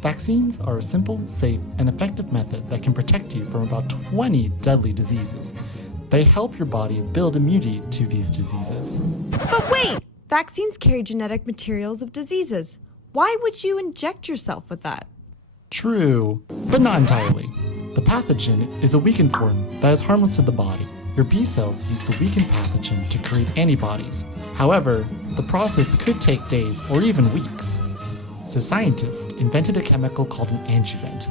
Vaccines are a simple, safe, and effective method that can protect you from about 20 deadly diseases. They help your body build immunity to these diseases. But wait! Vaccines carry genetic materials of diseases. Why would you inject yourself with that? True, but not entirely. The pathogen is a weakened form that is harmless to the body. Your B cells use the weakened pathogen to create antibodies. However, the process could take days or even weeks. So scientists invented a chemical called an adjuvant.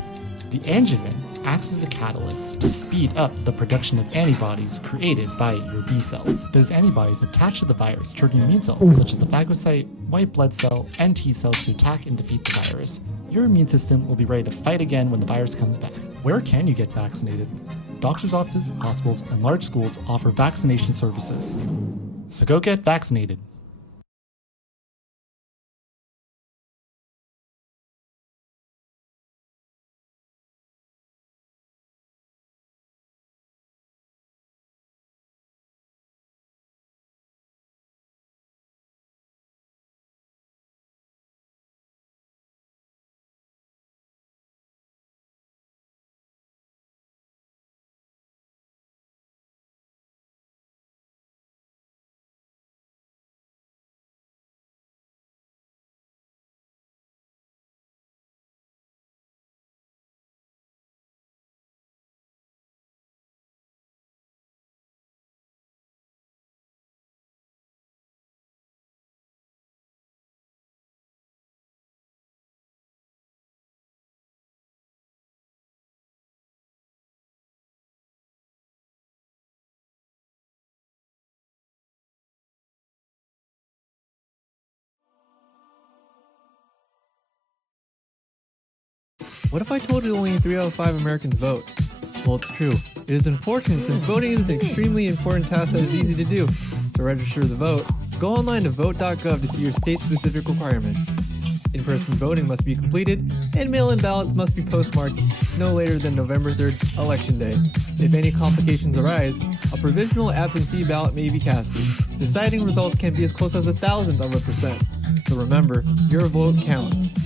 The adjuvant acts as a catalyst to speed up the production of antibodies created by your B cells. Those antibodies attach to the virus, triggering immune cells such as the phagocyte, white blood cell, and T cells to attack and defeat the virus. Your immune system will be ready to fight again when the virus comes back. Where can you get vaccinated? Doctors' offices, hospitals, and large schools offer vaccination services. So go get vaccinated. What if I told you only 3 out of 5 Americans vote? Well, it's true. It is unfortunate since voting is an extremely important task that is easy to do. To register the vote, go online to vote.gov to see your state-specific requirements. In-person voting must be completed, and mail-in ballots must be postmarked no later than November 3rd, Election Day. If any complications arise, a provisional absentee ballot may be casted. Deciding results can be as close as 1,000th of a percent. So remember, your vote counts.